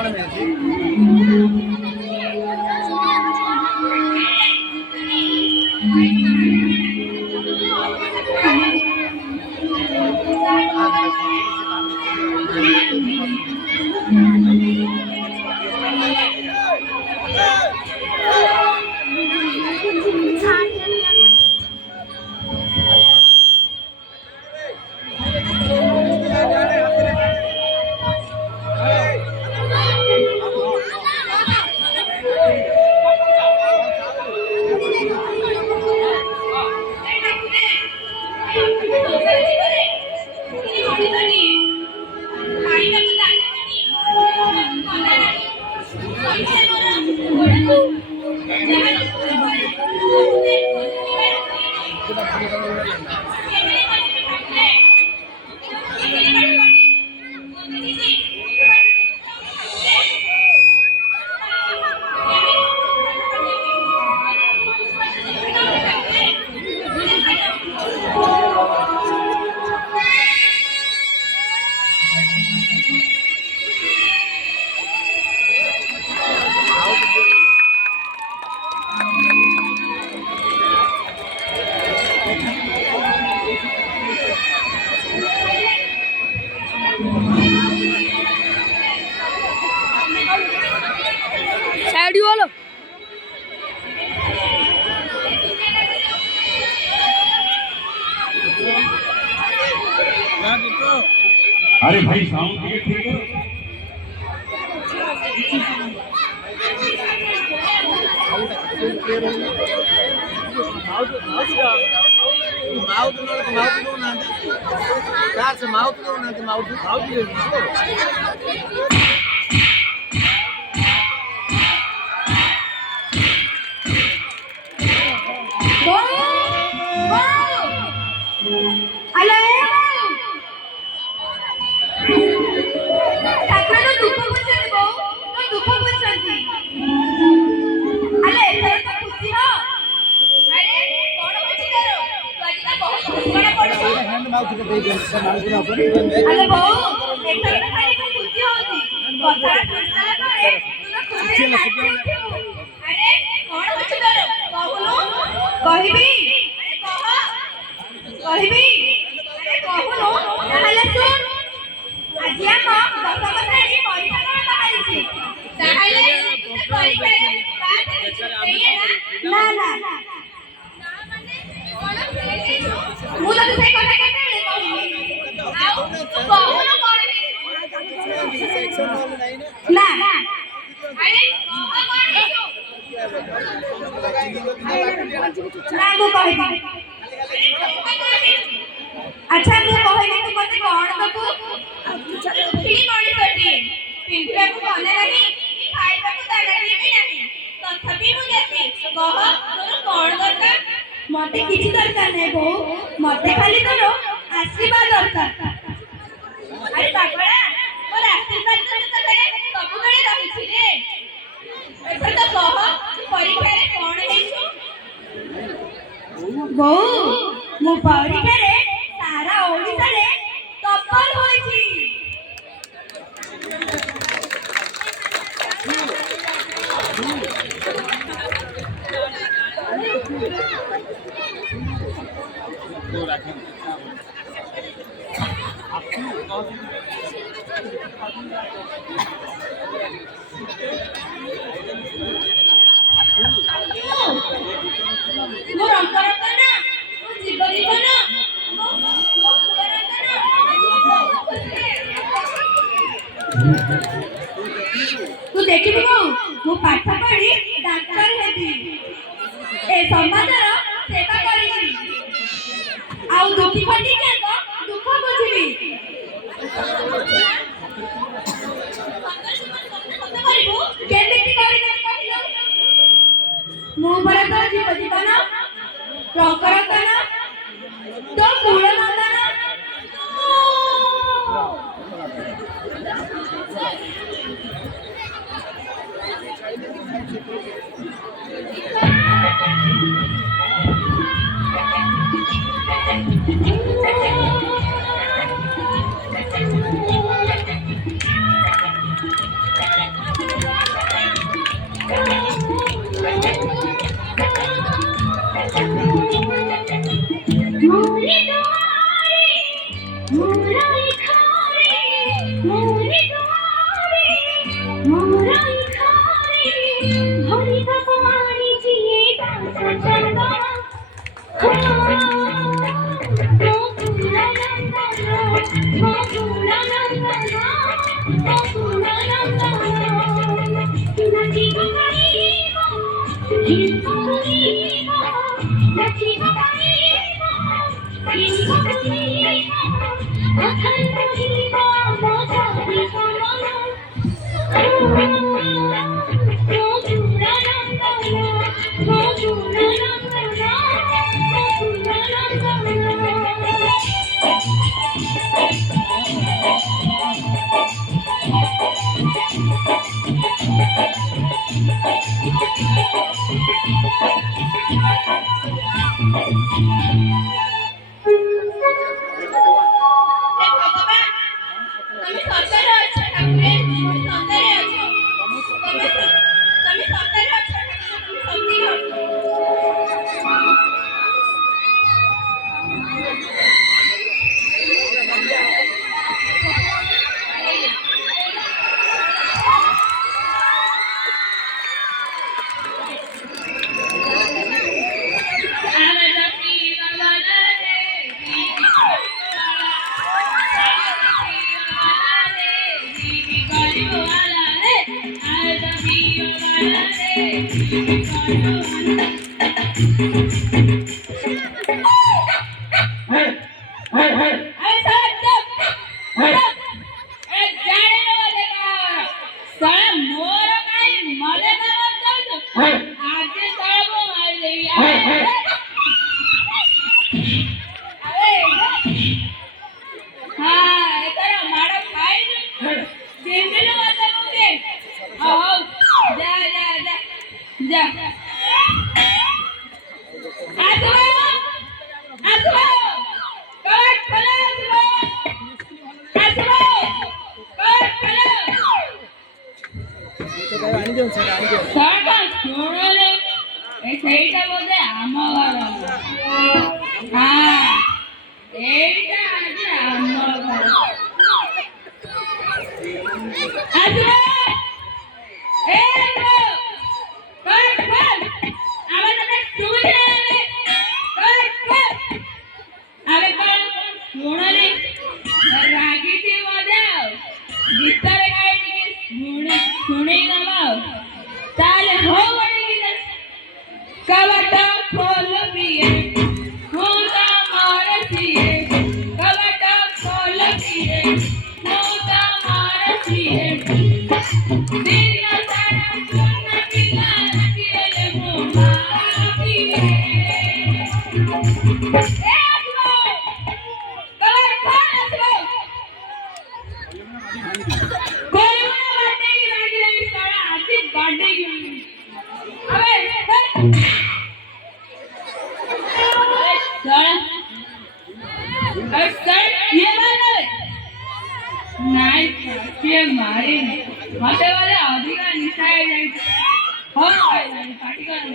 कौन मिली अरे भाई साउंड ठीक करो। अरे बहु एथर तो खाली खुशी होती कथा सुनला करे तू खुशी नाची अरे कोन होची तोर कहूनु कहिबी अरे कह कहिबी अरे कहूनु ताहले सुन आजिया को दशम श्रेणी परीक्षा को बाहरिछि ताहले परीक्षा रे बात होइए ना ना ना ମୁଁ ତ ସେଇ କଥା କେତେବେଳେ କହିବି ଆଉ ତୁ କହୁନ କଣ ନା ନା ଆରେ କଣ ହେଇଛୁ ନା ମୁଁ କହିବି ଆଚ୍ଛା ମୁଁ କହିବି ତୁ ମତେ କଣ ଦବୁ ଫିଲ୍ମ ମଣିଷଟିଏ ପିନ୍ଧିବାକୁ ଭଲ ନାହିଁ ଖାଇବାକୁ ଦାନା ବି ନାହିଁ ତଥାପି ମୁଁ ଦେବି କହ ତୋର କଣ ଦରକାର मते किछि दरकार नै बो मते खाली तोरो आशीर्वाद दरकार अरे पागला मोर आशीर्वाद तो तोरे सब बेले रहिछि रे एथर तो कह परीक्षा रे कोन हेछु बो मो परीक्षा रे सारा ओडिसा रे टॉपर होइछि मोर अंतरतन मो जीव जीवन मो तू देखिबी मो पाठ पढ़ी डाक्टर हेबी ए समाजर सेवा करिछि आउ दुखी खंडी के दुख बुझिबी केमिति करिबी कहिलो मो पर तो जीव जीवन प्रकरतन तो मूल नंदन हे भगवान तुम्ही सତରେ ଅଛ ଠାକୁରେ ତୁମେ ସତରେ ଅଛ ତୁମେ ସତରେ ଅଛ ଠାକୁରେ ତୁମେ ସତରେ ଅଛ ସେଇଟା ବୋଧେ ଆମ ଘର ହଁ ଏଇଟା ଆଜି ଆମ ଘର ରାଗିଛି ବୋଧେ ଆଉ ଗୀତରେ ଗାଇ ଟିକେ ଶୁଣେଇ ନବା ଆଉ ତାହେଲେ ହଉ कवट खोल पिए हूँ मार पिए कवट खोल पिए हूँ मार पिए दिन सारा सुन पिला पिए हूँ मार पिए कवट खोल कोई ना बाटे की लागी रही सारा आती बाटे की मारे मत वाले अधिक निशा पार्टी कर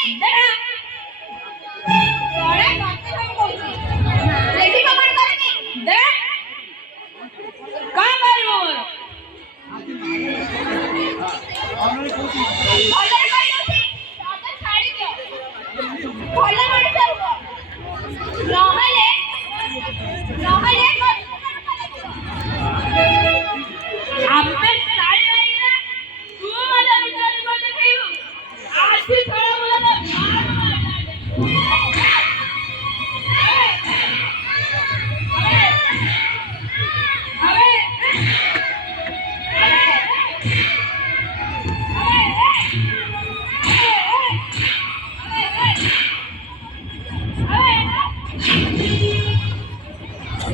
देखा बड़ा बात हम कहू लेकिन कमाल करनी दे का मारी मोर भले करी होती सादा छाड़ी दियो भले मारी चलबो नहले आपे साड़ी नहीं ना तू वाला निकाल बोले कहियो आज भी थोड़ा बोला ना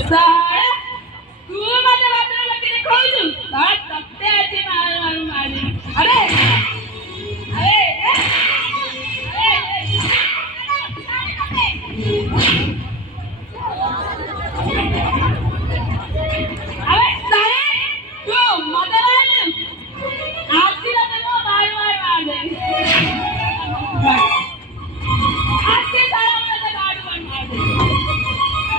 सारा तू माझ्या बाजूला किती खोजू सारा तप्ते आजी मारू मारू अरे अरे अरे सारे तू मदन आजी ला मार दे आजी सारा मला गाडी मार दे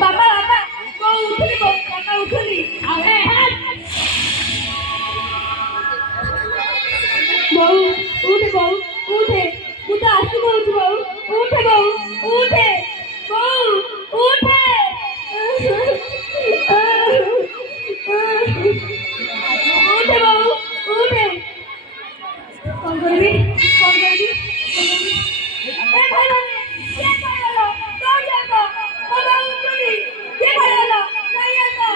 बाबा बाबा को उठली काका उठली अरे बहु उठे बहु उठे उठे आसु बहु उठे बहु उठे बहु उठे उठे बहु उठे कौन करबी ए भाई क्या करलो कौन जाता बाबा उठली क्या करलो नहीं आता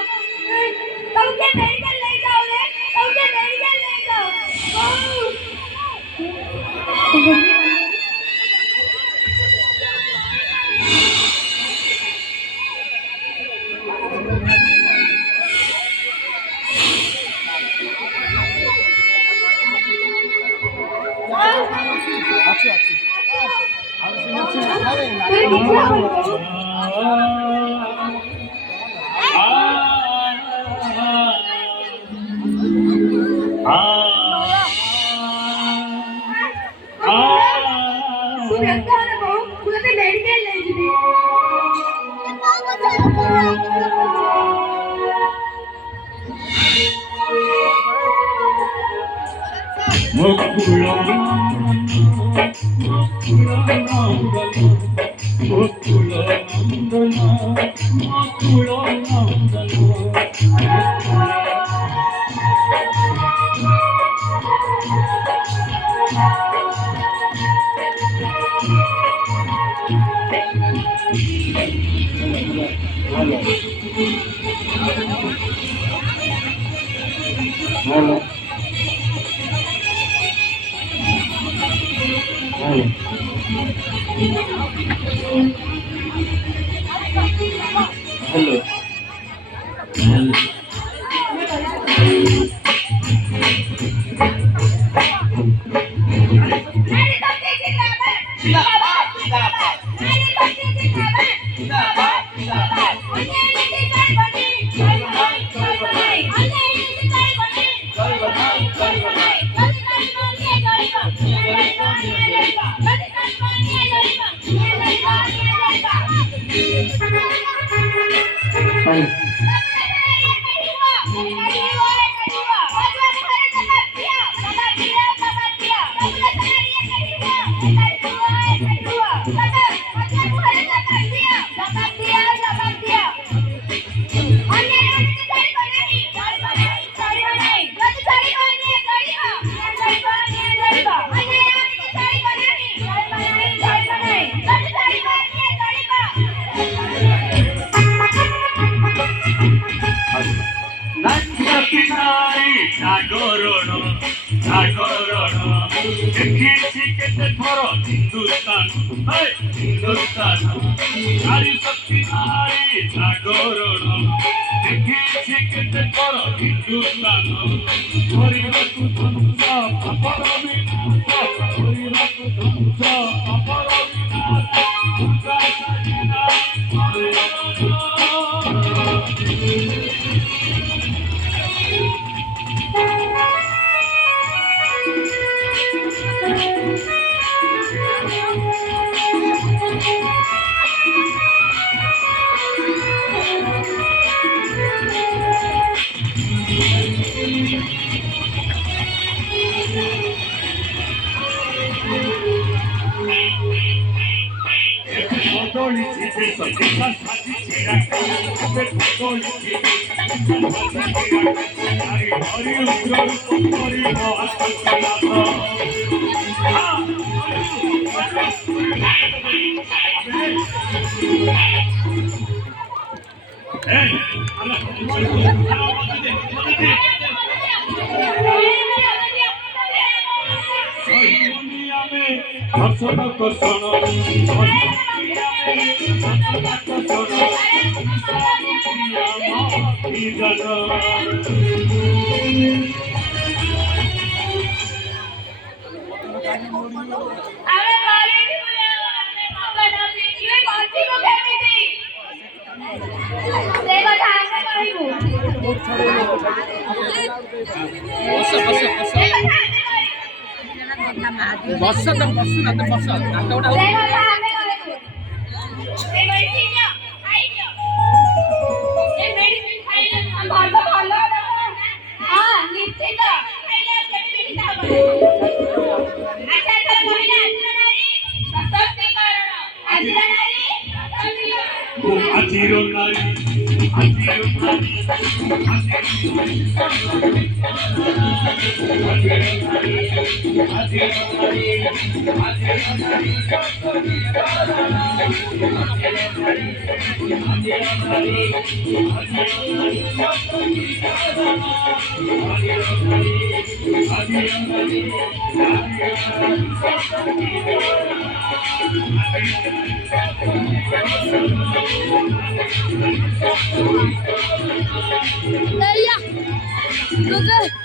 तुम के मेडिकल ले जाओ रे तुम के मेडिकल ले जाओ সাগরণ দেখিছি কেতে থর হিন্দুস্তান হিন্দুস্তান নারী শক্তি নারী জাগরণ দেখিছি কেতে থর হিন্দুস্তান କରିବାକୁ ধ্বংস পাপର ବିନାଶ କରିବାକୁ ধ্বংସ ପାପର ବିନାଶ ଦୁର୍ଗା ସାଜିଲା বদলিছি যে সত্যিকার সাজিছি রাখা বদলিছি হরি হরি উগ্র হরি মহাসংখ্যাত দর্শন কর্ষণ ବର୍ଷା ତ ବର୍ଷୁ ନା ତ ବର୍ଷା ନାଟ ଗୋଟା আজির নারী আজির Iya. Oke.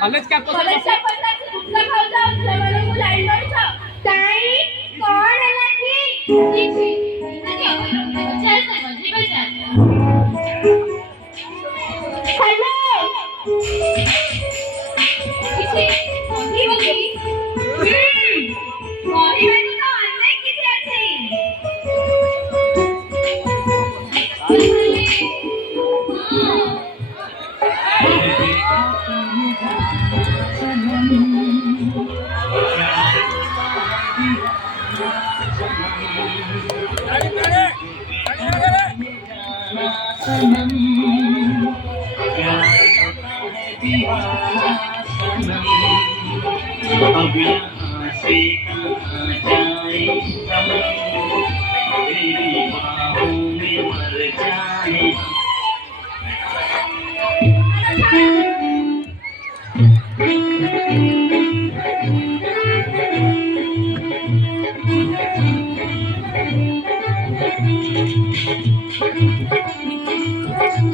कॉलेज क्या कॉलेज क्या पता तुमचा खाऊ जाऊ जमाने लाईन वर छ ताई कोण है लकी जी नदी चल चल मजली पर जा हेलो किसी की होगी मोरी में तो अन्य किसी से कहाँ जाए हम, तेरी बाहों में मर जाए।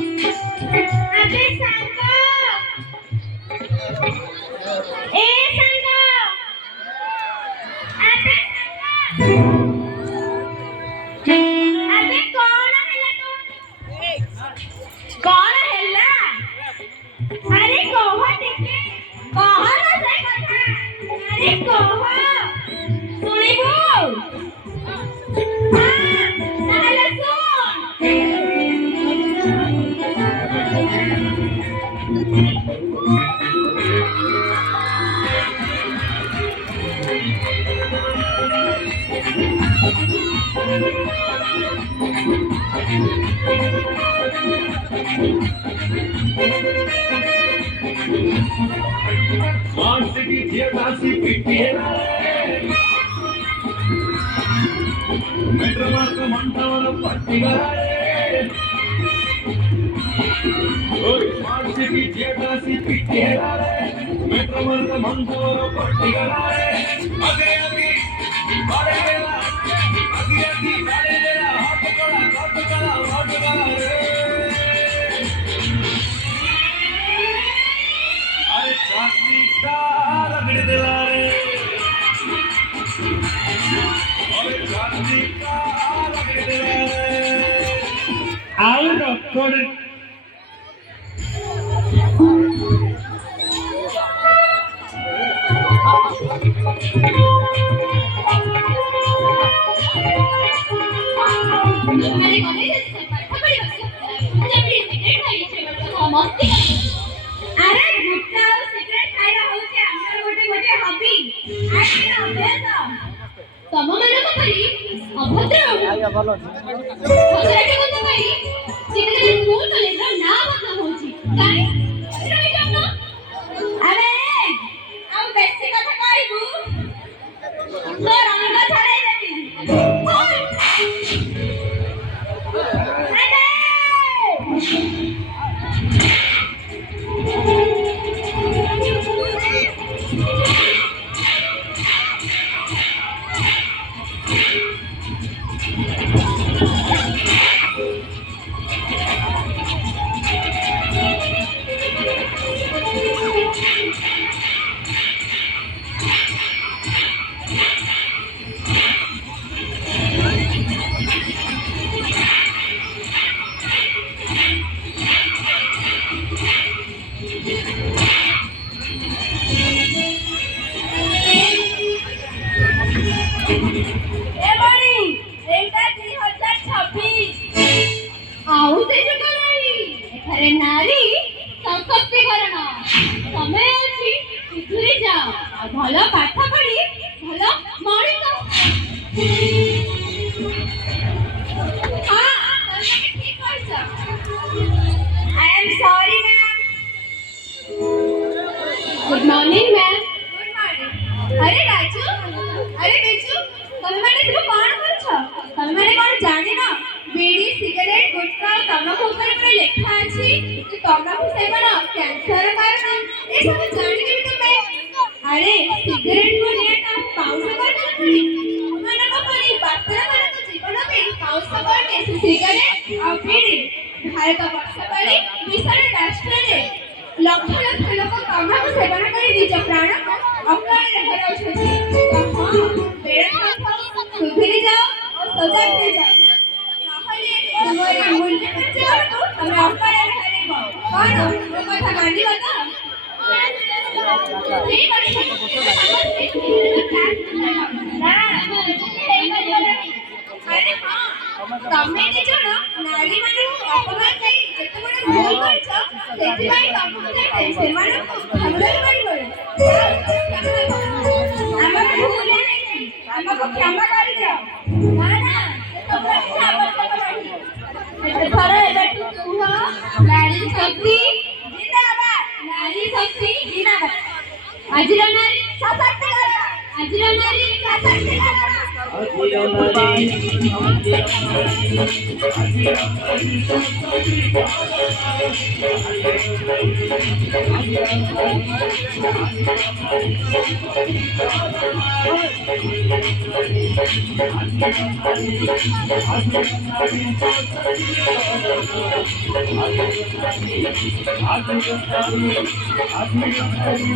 अबे संगा, ए संगा, अबे संगा, अबे कौन है तू? कौन है? अरे कहो टिके, कहो ना से कथा, अरे कहो, सुनिबो? हाँ, ताहले सुन। मांस की जेबासी पिटिएला मेट्रोमार्क मंटावर पट्टिगलारे ओय मांस की जेबासी पिटिएला मेट्रोमार्क मंटावर पट्टिगलारे आगे आगे बाड़ेला आगे आगे बाड़ेला हाथ कड़ा रे अरे चांदी का रगड़ दिला रे अरे चांदी का रगड़ दिला रे आओ डॉक्टर अरे कॉलेज से पाठ पढ़ी बस जब भी सिगरेट खाई छे बड़ मस्ती अरे गुटखा और सिगरेट खाइला होचे हमर गोटे हॉबी आइ ना अभ्यास तम मन को परी अभद्र आया बोलो अभद्रटे को परी सिगरेट स्कूल कॉलेज रो ना बदनाम होची काई रही जाम ना अरे हम बेसी कथा कहबू तो रंग छाड़ाई देबी ଭଲ ପାଠ ପଢି ଭଲ ମଣିଷ हाँ ତମେ ଠିକ କହିଛ I am sorry ma'am Good morning ma'am Good morning अरे राजू अरे बिजू ତମେ ମାନେ ସବୁ କଣ କରୁଛ ତମେ ମାନେ କଣ ଜାଣିନ ବିଡି ସିଗାରେଟ ଗୁଟଖା ତମାଖୁ ଉପରେ ପୁରା ଲେଖା ଅଛି ଯେ ତମାଖୁ ସେବନ କ୍ୟାନ୍ସର କାରଣ ଏ ସବୁ ଜାଣିକି ବି ତମେ अरे सिगरेट को लेना पाउस करना पड़ी मन को पड़ी बातरा मन को जीवन में पाउस करने सिगरेट और बीड़ी भारत वर्ष पड़ी विशाल राष्ट्र रे लक्ष लक्ष लोक तमाकू सेवन कर निज प्राण को अकाल रे हराउछथि तो हां बेड़ा खाओ सुधरी जाओ और सजग हो जाओ नहले तुम्हारे मूल्य बचाओ तो तुम अकाल रे हरेबो कोन ओ कथा मानिबो तो तमे निज नारी माने अपमान करी जेते बड़ भूल करछ सेति भाई तमे से माने हमर करिबो हमर भूल नहीं हमको क्षमा कर दियो ना ना तोरा क्षमा कर थरे एबे तू नारी शक्ति जिंदाबाद नारी शक्ति जिंदाबाद आज नारी सशक्त कर ଆଜିର ନାରୀ କାସାରେ ଆଜିର ନାରୀ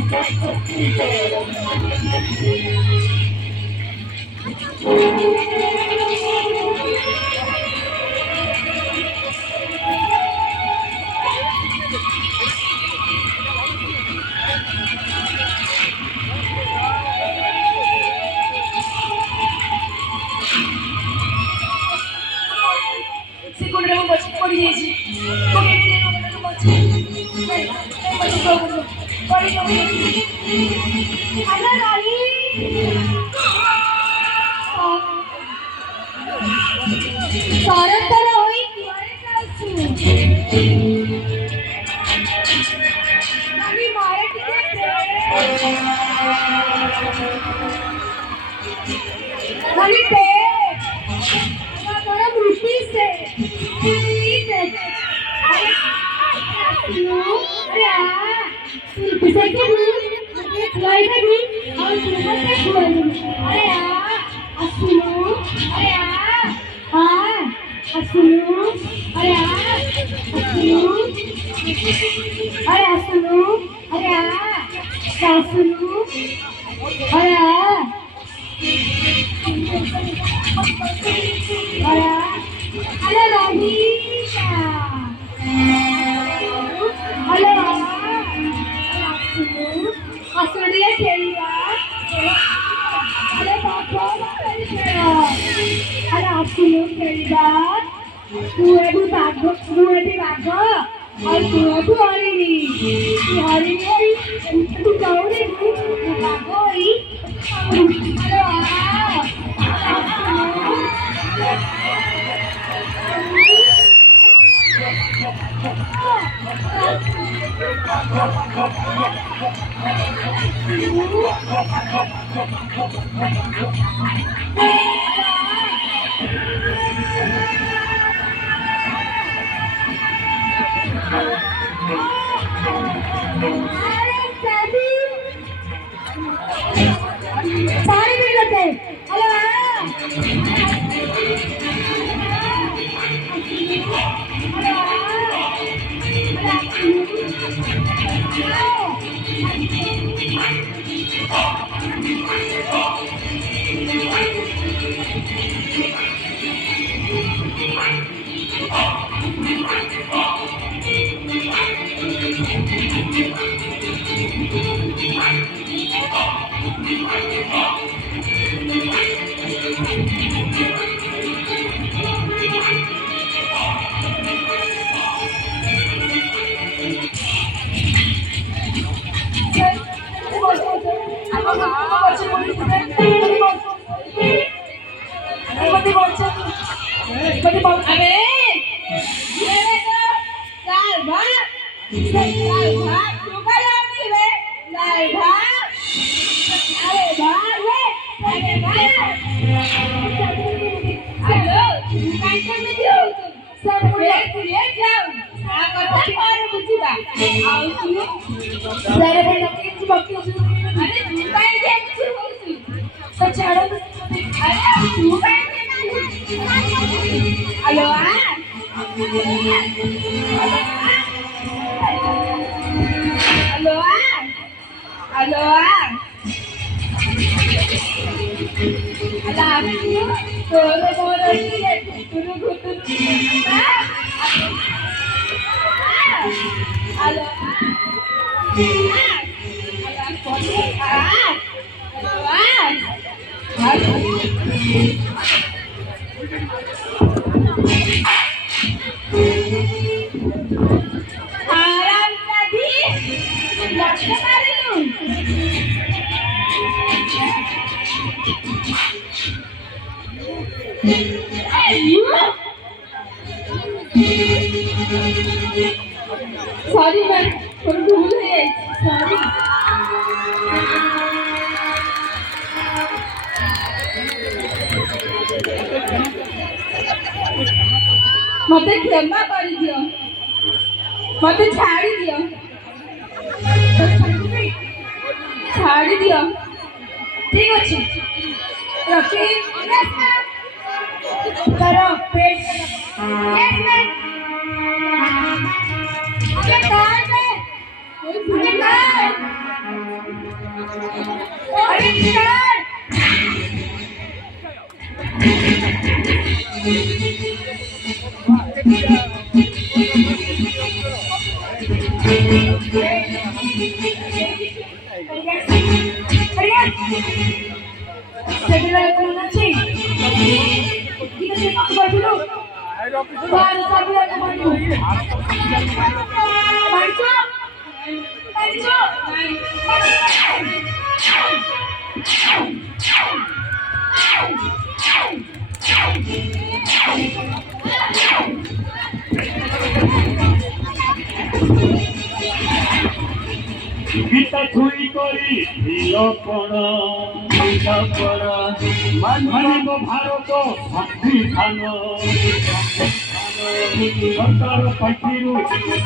ସେ କୋଣରେ ମୁଁ ବସି ପଡ଼ିଯାଇଛି ହ୍ୟାଲୋ ରାଣୀ ସରକାର ହୋଇ କୁଆଡ଼େ ଯାଉଛୁ ରାଣୀ ମାରେ ଟିକେ रानी पे हमारा मृत्यु से अरे के भी खिलाई भी और सुबह से खुआई अरे असुनो अरे हाँ असुनो अरे असुनो अरे असुनो अरे असुनो अरे Halo Radisha. Halo. Asal dia खेलवा. Halo Papa. Halo Asulu खेलवा. तू भी भागो. और तू हरिणी. तू हरिणी. तू कौन है? तू भागो ही. Halo. सारे मिल जाते हेलो सॉरी मैं भूल है सॉरी मते क्षमा कर दियो मते छाड़ी दियो छाड़ी दियो ठीक अछि रखी करो पेट यस मैम अबे कार पे अबे कार अरे car Sebelah nasi. Kita cepat baju. Baru sabi aku baju. Baju. Baju. Gita छुई करी लोकण पर मानिब भारत संविधान सरकार पक्षरू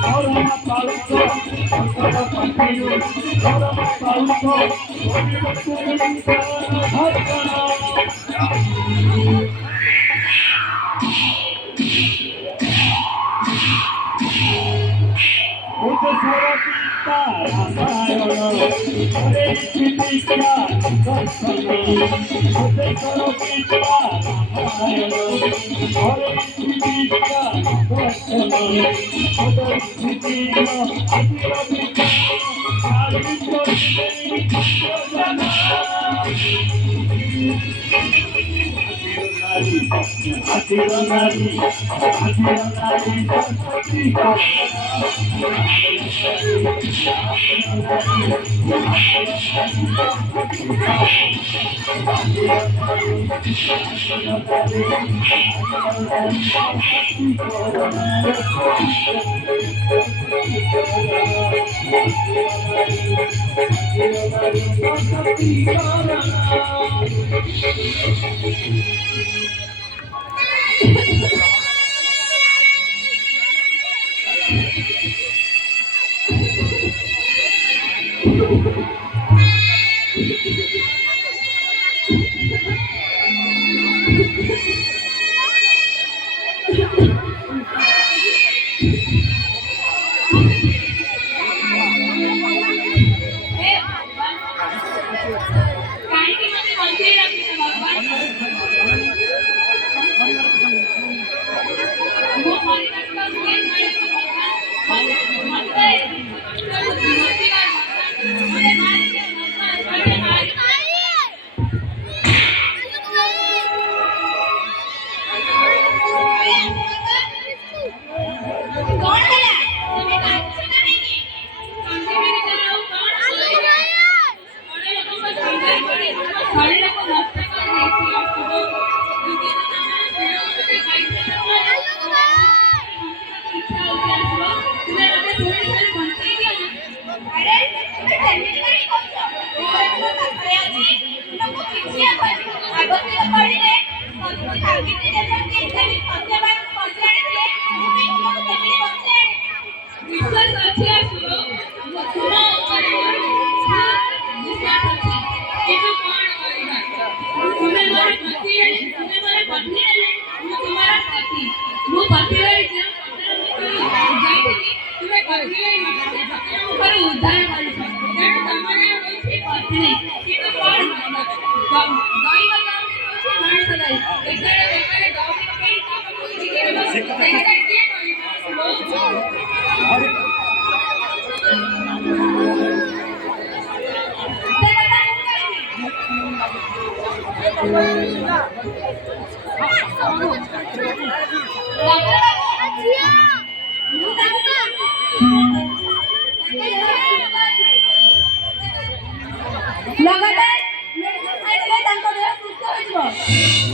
दरमा पाउछ सरकार पक्षरू दरमा पाउछ लगातार मेडिसिन खाइले तांको देह सुस्थ होइछो